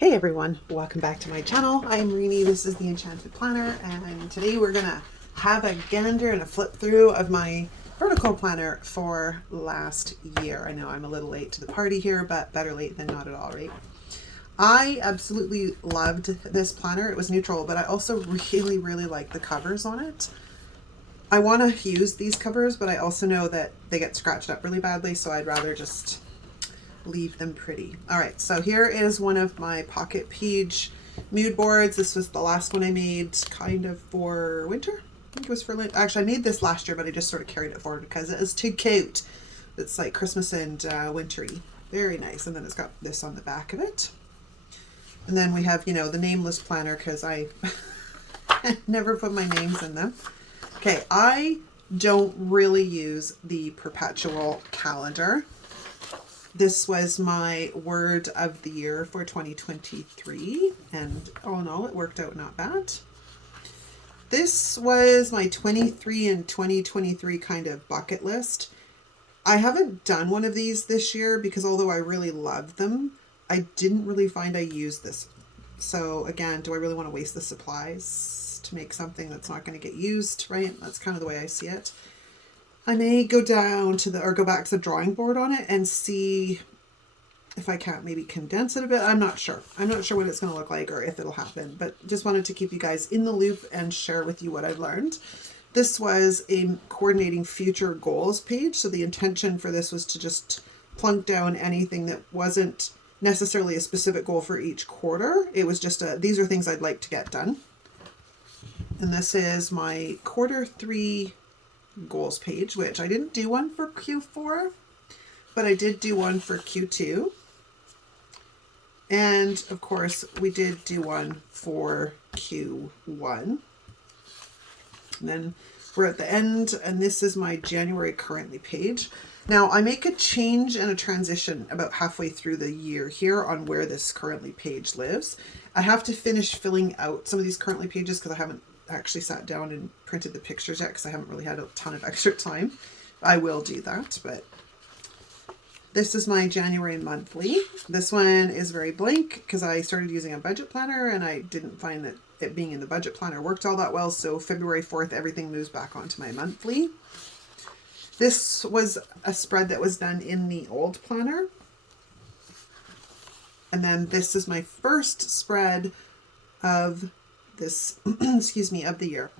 Hey everyone, welcome back to my channel. I'm Rini, this is the Enchanted Planner, and today we're gonna have a gander and a flip through of my vertical planner for last year. I know I'm a little late to the party here, but better late than not at all, right? I absolutely loved this planner. It was neutral, but I also really like the covers on it. I want to use these covers, but I also know that they get scratched up really badly, so I'd rather just leave them pretty. All right, so here is one of my pocket page mood boards. This was the last one I made kind of for winter. I think it was for, actually I made this last year, but I just sort of carried it forward because it is too cute. It's like Christmas and wintry. Very nice. And then it's got this on the back of it. And then we have, you know, the nameless planner because I never put my names in them. Okay, I don't really use the perpetual calendar. This was my word of the year for 2023, and all in all, it worked out not bad. This was my 23 and 2023 kind of bucket list. I haven't done one of these this year because although I really love them, I didn't really find I used this. So again, do I really want to waste the supplies to make something that's not going to get used, right? That's kind of the way I see it. I may go down to the, or go back to the drawing board on it and see if I can't maybe condense it a bit. I'm not sure. I'm not sure what it's going to look like or if it'll happen, but just wanted to keep you guys in the loop and share with you what I've learned. This was a coordinating future goals page. So the intention for this was to just plunk down anything that wasn't necessarily a specific goal for each quarter. It was just these are things I'd like to get done. And this is my Q3 goals page, which I didn't do one for Q4, but I did do one for Q2. And of course, we did do one for Q1. And then we're at the end, and this is my January currently page. Now, I make a change and a transition about halfway through the year here on where this currently page lives. I have to finish filling out some of these currently pages because I haven't actually sat down and printed the pictures yet because I haven't really had a ton of extra time. I will do that, but this is my January monthly. This one is very blank because I started using a budget planner and I didn't find that it being in the budget planner worked all that well. So February 4th, everything moves back onto my monthly. This was a spread that was done in the old planner. And then this is my first spread of this, excuse me, of the year.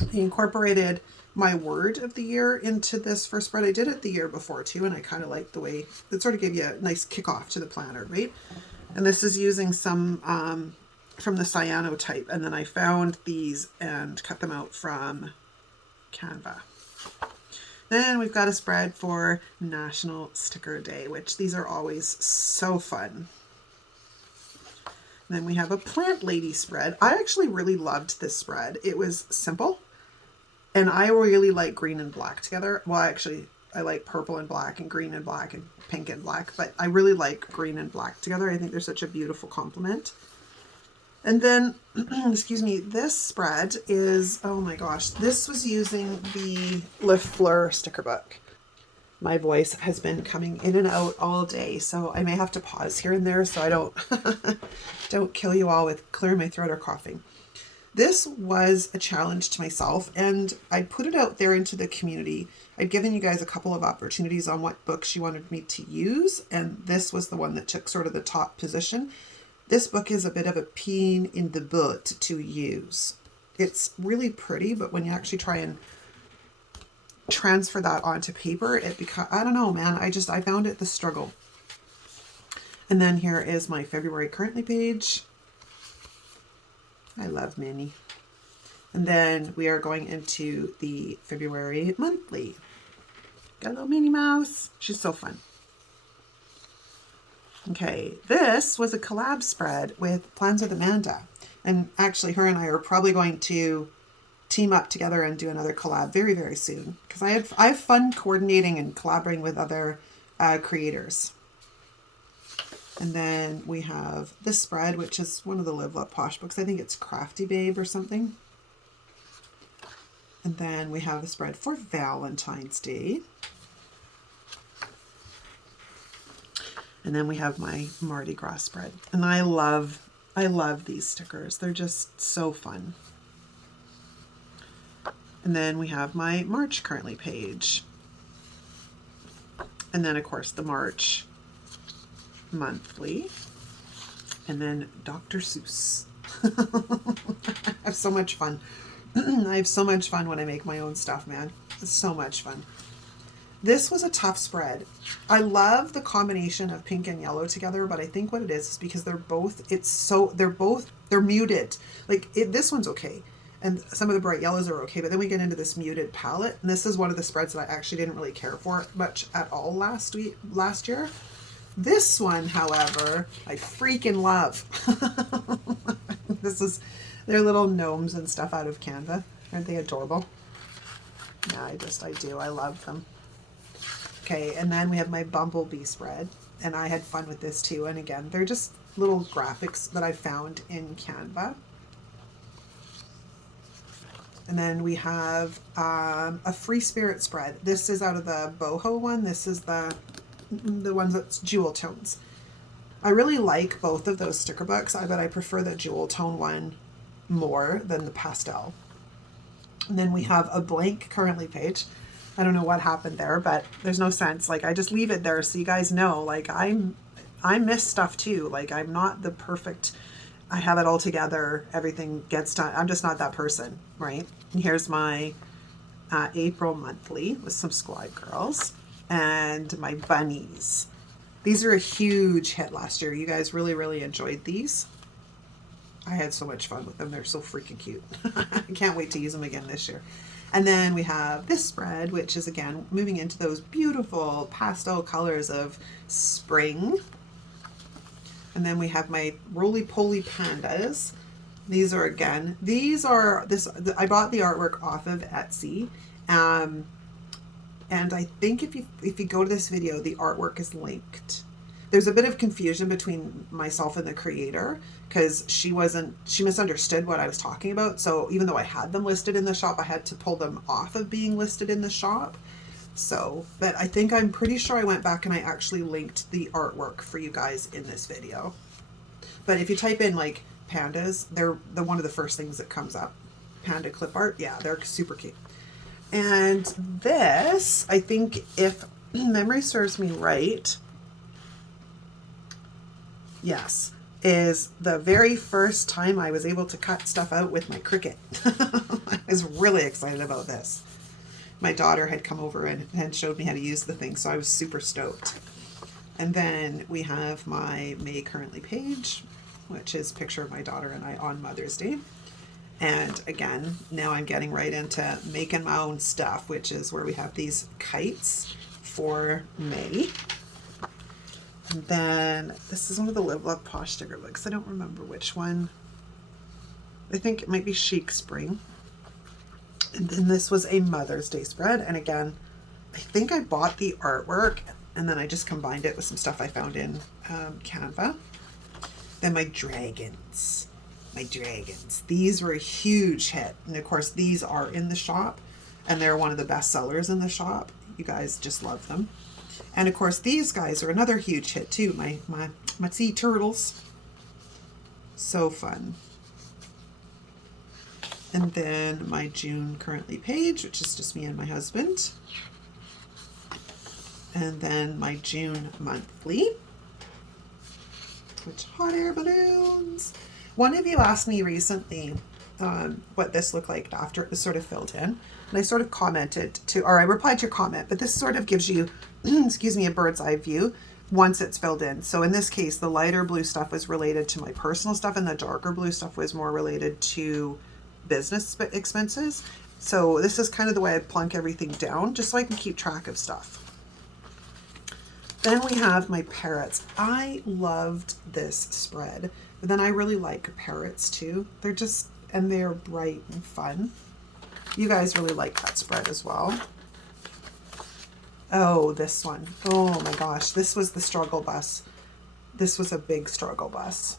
I incorporated my word of the year into this first spread. I did it the year before too, and I kind of liked the way it sort of gave you a nice kickoff to the planner, right? And this is using some from the cyanotype, and then I found these and cut them out from Canva. Then we've got a spread for National Sticker Day, which these are always so fun. And then we have a Plant Lady spread. I actually really loved this spread. It was simple. And I really like green and black together. Well, actually, I like purple and black and green and black and pink and black, but I really like green and black together. I think they're such a beautiful complement. And then, excuse me, this spread is, oh my gosh, this was using the Le Fleur sticker book. My voice has been coming in and out all day, so I may have to pause here and there so I don't kill you all with clearing my throat or coughing. This was a challenge to myself, and I put it out there into the community. I'd given you guys a couple of opportunities on what books you wanted me to use, and this was the one that took sort of the top position. This book is a bit of a pain in the butt to use. It's really pretty, but when you actually try and transfer that onto paper, it becomes, I don't know, man, I found it the struggle. And then here is my February currently page. I love Minnie. And then we are going into the February monthly. Got a little Minnie Mouse. She's so fun. Okay, this was a collab spread with Plans with Amanda. And actually her and I are probably going to team up together and do another collab very, very soon. Because I have fun coordinating and collaborating with other creators. And then we have this spread, which is one of the Live Love Posh books. I think it's Crafty Babe or something. And then we have a spread for Valentine's Day. And then we have my Mardi Gras spread. And I love these stickers. They're just so fun. And then we have my March currently page. And then of course the March monthly. And then Dr. Seuss. I have so much fun. I have so much fun when I make my own stuff, man. It's so much fun. This was a tough spread. I love the combination of pink and yellow together, but I think what it is because they're muted. Like this one's okay. And some of the bright yellows are okay, but then we get into this muted palette. And this is one of the spreads that I actually didn't really care for much at all last year. This one, however, I freaking love. They're little gnomes and stuff out of Canva. Aren't they adorable? Yeah, I do. I love them. Okay, and then we have my Bumblebee spread, and I had fun with this too. And again, they're just little graphics that I found in Canva. And then we have a Free Spirit spread. This is out of the boho one. This is the ones that's jewel tones. I really like both of those sticker books, but I prefer the jewel tone one more than the pastel. And then we have a blank currently page. I don't know what happened there, but there's no sense. Like I just leave it there so you guys know, like I miss stuff too. Like I'm not the perfect, I have it all together, everything gets done. I'm just not that person, right? And here's my April monthly with some Squad Girls and my bunnies. These are a huge hit last year. You guys really, really enjoyed these. I had so much fun with them. They're so freaking cute. I can't wait to use them again this year. And then we have this spread, which is again moving into those beautiful pastel colors of spring. And then we have my Roly Poly Pandas. These are I bought the artwork off of Etsy. And I think if you go to this video, the artwork is linked. There's a bit of confusion between myself and the creator because she misunderstood what I was talking about. So even though I had them listed in the shop, I had to pull them off of being listed in the shop. So, but I'm pretty sure I went back and I actually linked the artwork for you guys in this video. But if you type in like pandas, they're one of the first things that comes up. Panda clip art. Yeah, they're super cute. And this, I think if memory serves me right, yes, is the very first time I was able to cut stuff out with my Cricut. I was really excited about this. My daughter had come over and showed me how to use the thing, so I was super stoked. And then we have my May currently page, which is a picture of my daughter and I on Mother's Day. And again, now I'm getting right into making my own stuff, which is where we have these kites for May. And then this is one of the Live Love Posh sticker books. I don't remember which one. I think it might be Chic Spring. And then this was a Mother's Day spread. And again, I think I bought the artwork and then I just combined it with some stuff I found in Canva. Then my dragons. These were a huge hit. And of course, these are in the shop and they're one of the best sellers in the shop. You guys just love them. And of course, these guys are another huge hit too. My sea turtles. So fun. And then my June currently page, which is just me and my husband. And then my June monthly, which hot air balloons. One of you asked me recently what this looked like after it was sort of filled in. And I sort of commented or I replied to your comment, but this sort of gives you, excuse me, a bird's eye view once it's filled in. So in this case, the lighter blue stuff was related to my personal stuff and the darker blue stuff was more related to business expenses. So this is kind of the way I plunk everything down just so I can keep track of stuff. Then we have my parrots. I loved this spread, but then I really like parrots too. They're bright and fun. You guys really like that spread as well. Oh, this one. Oh my gosh. This was the struggle bus. This was a big struggle bus.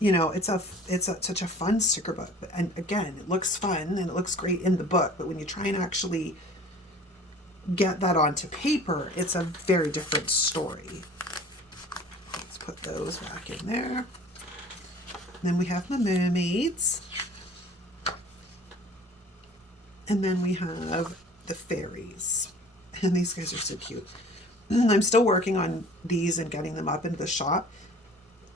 You know, it's such a fun sticker book. And again, it looks fun and it looks great in the book, but when you try and actually get that onto paper, it's a very different story. put those back in there. And then we have my mermaids. And then we have the fairies. And these guys are so cute. I'm still working on these and getting them up into the shop.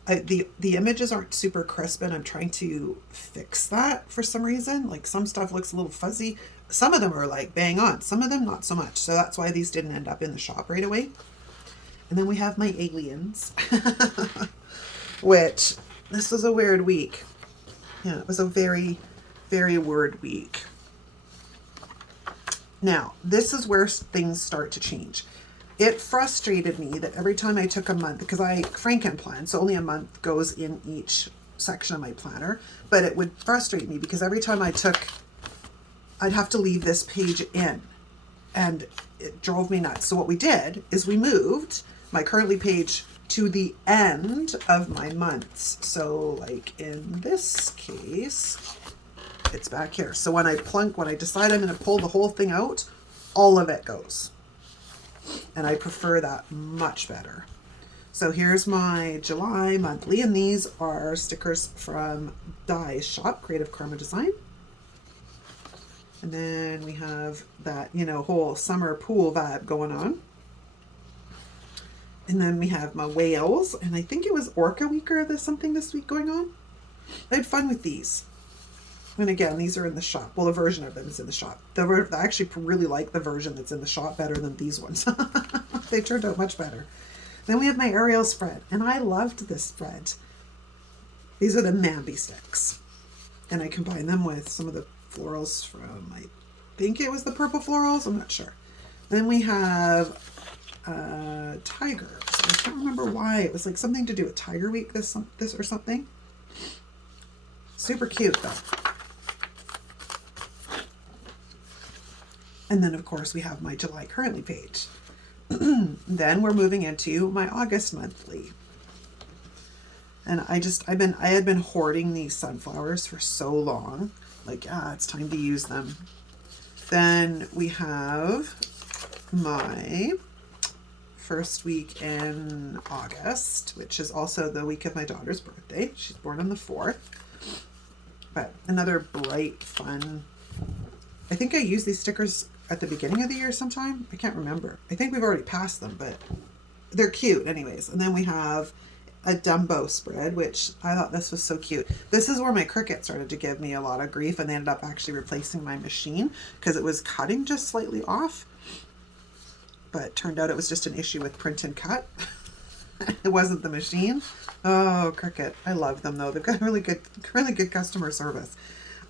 The images aren't super crisp, and I'm trying to fix that for some reason. Like, some stuff looks a little fuzzy. Some of them are like bang on. Some of them not so much. So that's why these didn't end up in the shop right away. And then we have my aliens, which this was a weird week. Yeah, it was a very, very weird week. Now, this is where things start to change. It frustrated me that every time I took a month, because I Franken-plan, so only a month goes in each section of my planner, but it would frustrate me because every time I took, I'd have to leave this page in, and it drove me nuts. So what we did is we moved my currently page to the end of my months. So like in this case, it's back here. So when I decide I'm going to pull the whole thing out, all of it goes. And I prefer that much better. So here's my July monthly, and these are stickers from Dye's shop, Creative Karma Design. And then we have that, whole summer pool vibe going on. And then we have my whales, and I think it was Orca Week or there's something this week going on. I had fun with these. And again, these are in the shop. Well, a version of them is in the shop. I actually really like the version that's in the shop better than these ones. They turned out much better. Then we have my Ariel spread, and I loved this spread. These are the Mambi sticks. And I combined them with some of the florals from, I think it was the purple florals, I'm not sure. Then we have tigers. I can't remember why. It was like something to do with Tiger Week, this or something. Super cute though. And then of course we have my July currently page. Then we're moving into my August monthly. And I had been hoarding these sunflowers for so long. Like, it's time to use them. Then we have my first week in August, which is also the week of my daughter's birthday. She's born on the 4th. But another bright, fun. I think I used these stickers at the beginning of the year sometime. I can't remember. I think we've already passed them, but they're cute anyways. And then we have a Dumbo spread, which I thought this was so cute. This is where my Cricut started to give me a lot of grief, and they ended up actually replacing my machine because it was cutting just slightly off. But it turned out it was just an issue with print and cut. It wasn't the machine. Oh, Cricut. I love them though. They've got really good customer service.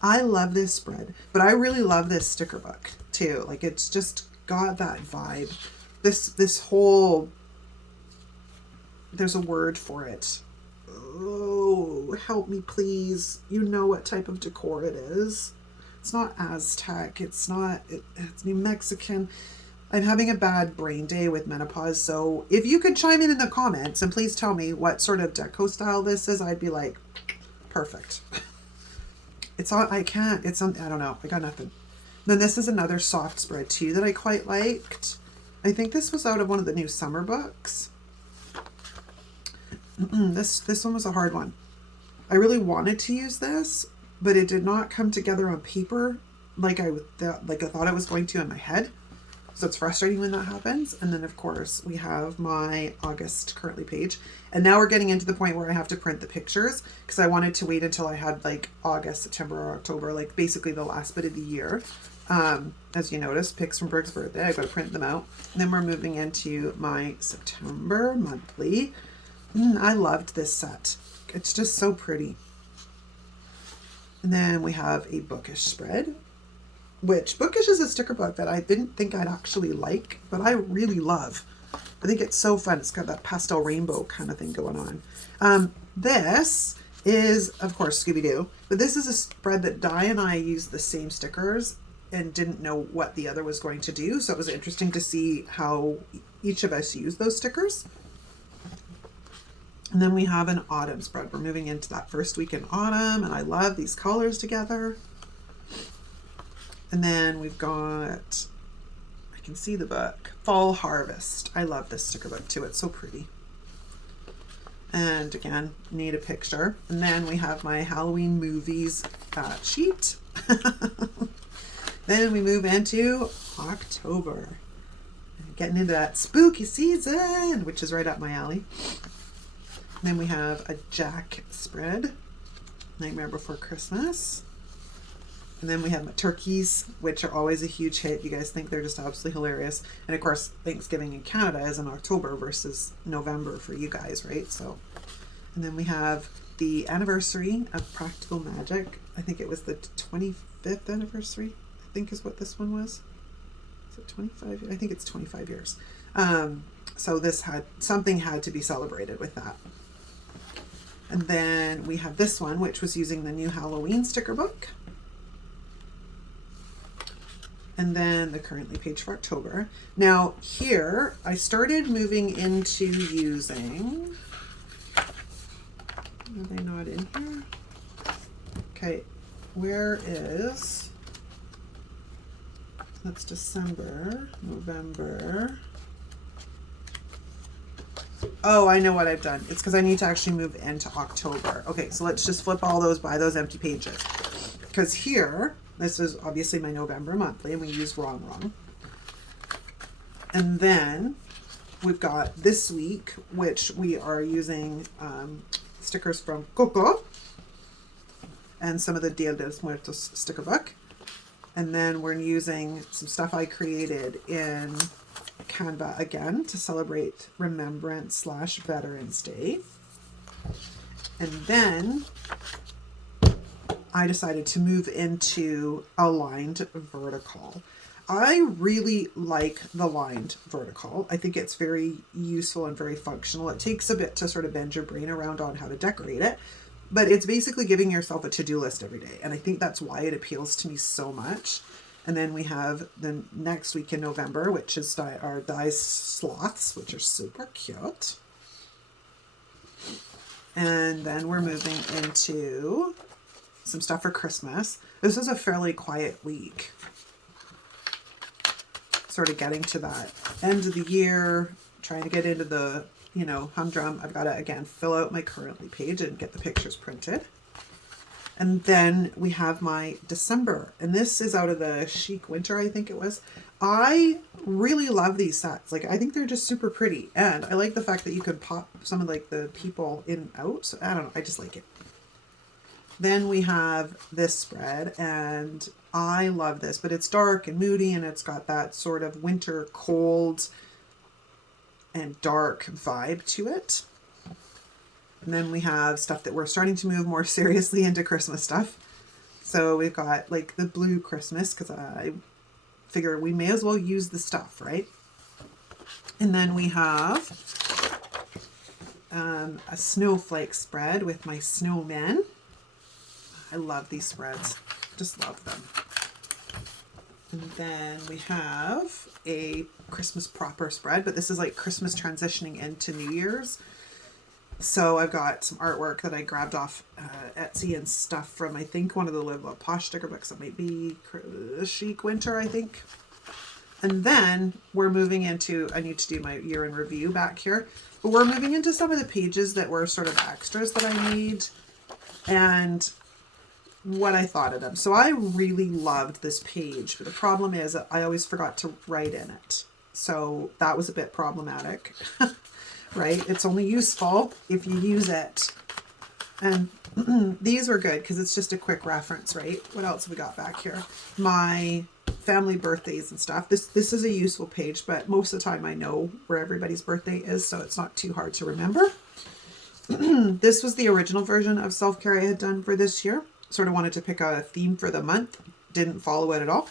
I love this spread, but I really love this sticker book too. Like, it's just got that vibe. This whole, there's a word for it. Oh, help me please. You know what type of decor it is. It's not Aztec. It's New Mexican. I'm having a bad brain day with menopause, so if you could chime in the comments and please tell me what sort of deco style this is, I'd be like, perfect. I don't know. I got nothing. Then this is another soft spread too that I quite liked. I think this was out of one of the new summer books. This one was a hard one. I really wanted to use this, but it did not come together on paper like I thought it was going to in my head. So it's frustrating when that happens. And then of course we have my August currently page. And now we're getting into the point where I have to print the pictures because I wanted to wait until I had like August, September, or October, like basically the last bit of the year. As you notice, pics from Brooke's birthday, I got to print them out. And then we're moving into my September monthly. I loved this set. It's just so pretty. And then we have a bookish spread, which bookish is a sticker book that I didn't think I'd actually like, but I really love. I think it's so fun. It's got that pastel rainbow kind of thing going on. This is, of course, Scooby-Doo, but this is a spread that Di and I used the same stickers and didn't know what the other was going to do. So it was interesting to see how each of us used those stickers. And then we have an autumn spread. We're moving into that first week in autumn, and I love these colors together. And then we've got, I can see the book, Fall Harvest. I love this sticker book too. It's so pretty. And again, need a picture. And then we have my Halloween movies sheet. Then we move into October. Getting into that spooky season, which is right up my alley. And then we have a Jack spread, Nightmare Before Christmas. And then we have my turkeys, which are always a huge hit. You guys think they're just absolutely hilarious. And of course, Thanksgiving in Canada is in October versus November for you guys, right? So, and then we have the anniversary of Practical Magic. I think it was the 25th anniversary, I think is what this one was. Is it 25? I think it's 25 years. So this something had to be celebrated with that. And then we have this one, which was using the new Halloween sticker book. And then the currently page for October. Now here, I started moving into using, are they not in here? Okay, where is, that's December, November. Oh, I know what I've done. It's because I need to actually move into October. Okay, so let's just flip all those by those empty pages. Because here, this is obviously my November monthly, and we use wrong. And then we've got this week, which we are using stickers from Coco and some of the Dia de los Muertos sticker book. And then we're using some stuff I created in Canva again to celebrate Remembrance / Veterans Day. And then I decided to move into a lined vertical. I really like the lined vertical. I think it's very useful and very functional. It takes a bit to sort of bend your brain around on how to decorate it, but it's basically giving yourself a to-do list every day. And I think that's why it appeals to me so much. And then we have the next week in November, which is our die sloths, which are super cute. And then we're moving into some stuff for Christmas. This is a fairly quiet week. Sort of getting to that end of the year, trying to get into the, humdrum. I've got to, again, fill out my currently page and get the pictures printed. And then we have my December, and this is out of the Chic Winter, I think it was. I really love these sets. Like, I think they're just super pretty. And I like the fact that you could pop some of like the people in and out. So I don't know, I just like it. Then we have this spread, and I love this, but it's dark and moody, and it's got that sort of winter cold and dark vibe to it. And then we have stuff that we're starting to move more seriously into Christmas stuff. So we've got like the blue Christmas, because I figure we may as well use the stuff, right? And then we have a snowflake spread with my snowmen. I love these spreads, just love them. And then we have a Christmas proper spread, but this is like Christmas transitioning into New Year's. So I've got some artwork that I grabbed off Etsy and stuff from, I think, one of the Live Love Posh sticker books. That might be Chic Winter, I think. And then we're moving into, I need to do my year in review back here, but we're moving into some of the pages that were sort of extras that I made and what I thought of them. So I really loved this page, but the problem is that I always forgot to write in it. So that was a bit problematic, right? It's only useful if you use it. And these were good because it's just a quick reference, right? What else have we got back here? My family birthdays and stuff. This is a useful page, but most of the time I know where everybody's birthday is, so it's not too hard to remember. This was the original version of self-care I had done for this year. Sort of wanted to pick out a theme for the month. Didn't follow it at all.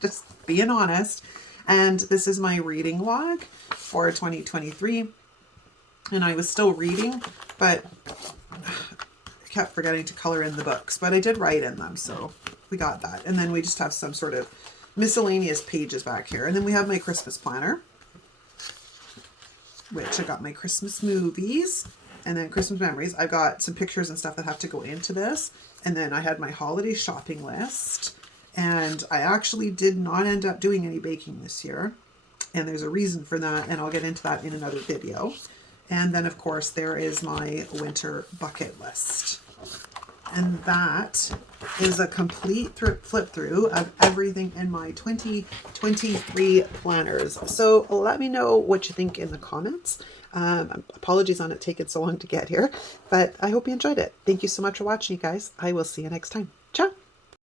Just being honest. And this is my reading log for 2023. And I was still reading, but I kept forgetting to color in the books. But I did write in them, so we got that. And then we just have some sort of miscellaneous pages back here. And then we have my Christmas planner, which I got my Christmas movies. And then Christmas memories. I've got some pictures and stuff that have to go into this. And then I had my holiday shopping list. And I actually did not end up doing any baking this year. And there's a reason for that. And I'll get into that in another video. And then of course there is my winter bucket list. And that is a complete flip through of everything in my 2023 planners. So let me know what you think in the comments. Apologies on it taking so long to get here, but I hope you enjoyed it. Thank you so much for watching, you guys. I will see you next time.